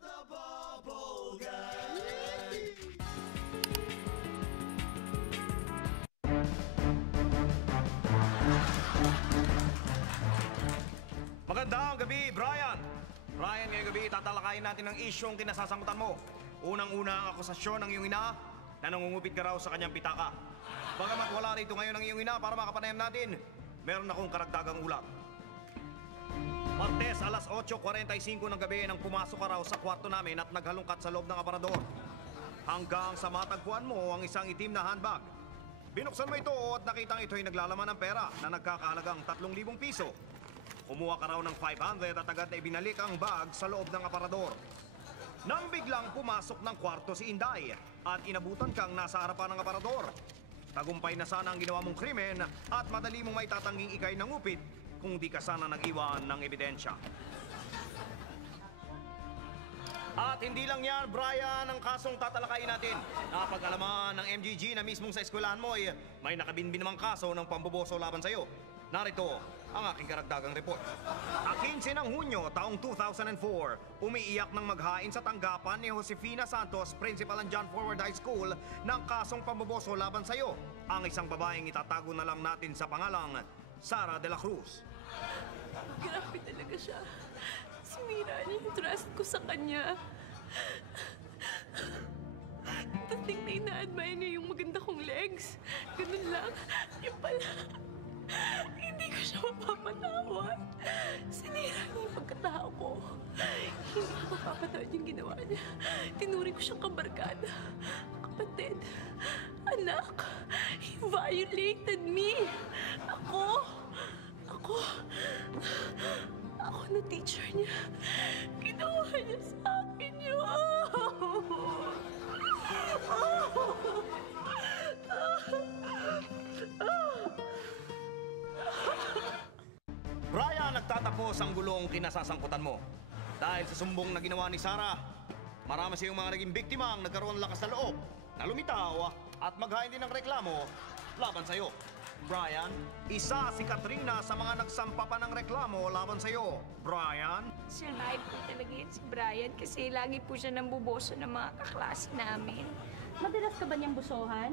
Magandang gabi, Brian! Brian, ngayong gabi tatalakayin natin ang isyong kinasasangkutan mo. Unang-una ang akusasyon ng iyong ina na nangungupit ka raw sa kanyang pitaka. Bagamat wala rito ngayon ang iyong ina para makapanayam natin, meron akong karagdagang ulat. Martes, alas 8:45 ng gabi nang pumasok ka raw sa kwarto namin at naghalungkat sa loob ng aparador. Hanggang sa matagpuan mo ang isang itim na handbag. Binuksan mo ito at nakitang ito'y naglalaman ng pera na nagkakahalagang 3,000 piso. Kumuha ka raw ng 500 at agad na ibinalik ang bag sa loob ng aparador. Nang biglang pumasok ng kwarto si Inday at inabutan kang nasa harapan ng aparador. Tagumpay na sana ang ginawa mong krimen at madali mong maitatangging ikay nangupit kung di ka sana nag-iwan ng ebidensya. At hindi lang yan, Brian, ang kasong tatalakayin natin. Napag-alaman ng MGG na mismong sa eskwelahan mo ay may nakabinbin namang kaso ng pamboboso laban sa'yo. Narito ang aking karagdagang report. 15 ng Hunyo, taong 2004, umiiyak ng maghain sa tanggapan ni Josefina Santos, principal ng John Forward High School, ng kasong pamboboso laban sa'yo. Ang isang babaeng itatago na lang natin sa pangalang Sara de la Cruz. Grabe talaga siya. Sinira niya yung trust ko sa kanya. Dating na ina-admire niya yung maganda kong legs. Ganun lang. Yung pala, hindi ko siya mapapatawad. Sinira niya yung pagkatao ko. Hindi ko mapapatawad yung ginawa niya. Tinuri ko siyang kabarkada. Kapatid. Anak. He violated me. Ako na teacher niya. Ginawa niya sa akin yun. Brian, nagtatapos ang gulong kinasasangkutan mo. Dahil sa sumbong na ginawa ni Sara, marami sa iyong mga naging biktima ang nagkaroon ng lakas na loob na lumitaw at maghain din ng reklamo laban sa iyo. Brian, isa si Katrina sa mga nagsampa pa ng reklamo laban sa iyo. Brian? Sir, hype po talaga yan si Brian kasi lagi po siya nambuboso ng mga kaklase namin. Madalas ka ba niyang busohan?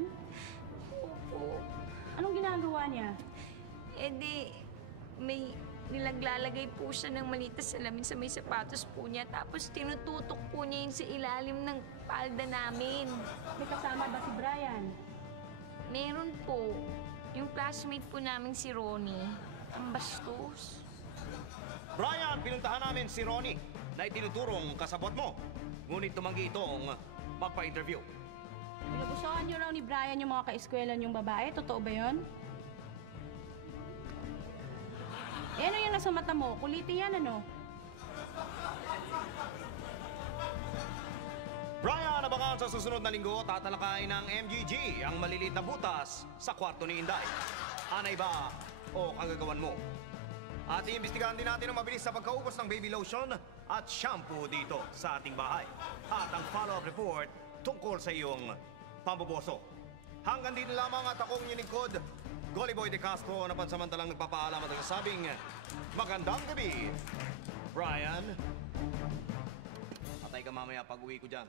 Opo. Anong ginagawa niya? Eh di, may nilaglalagay po siya ng malitas salamin sa may sapatos po niya. Tapos tinututok po niya yun sa ilalim ng palda namin. May kasama ba si Brian? Meron po. Yung classmate po namin si Ronnie. Ang bastos. Brian, pinuntahan namin si Ronnie na itinuturong kasabot mo. Ngunit tumanggi itong magpa-interview. Pinabusohan niyo raw ni Brian yung mga ka-eskwela niyong babae. Totoo ba yun? Eh, ano yung nasa mata mo? Kuliti yan, ano? Brian, abangan sa susunod na linggo, tatalakayin ng MGG ang maliliit na butas sa kwarto ni Inday. Anay ba o kagagawan mo? At iimbestigahan din natin ang mabilis sa pagkaubos ng baby lotion at shampoo dito sa ating bahay. At ang follow-up report tungkol sa iyong pamboboso. Hanggang dito lamang at akong lingkod, Golly Boy De Castro, na pansamantalang nagpapaalam at nagsasabing magandang gabi, Brian. Patay ka mamaya pag uwi ko dyan.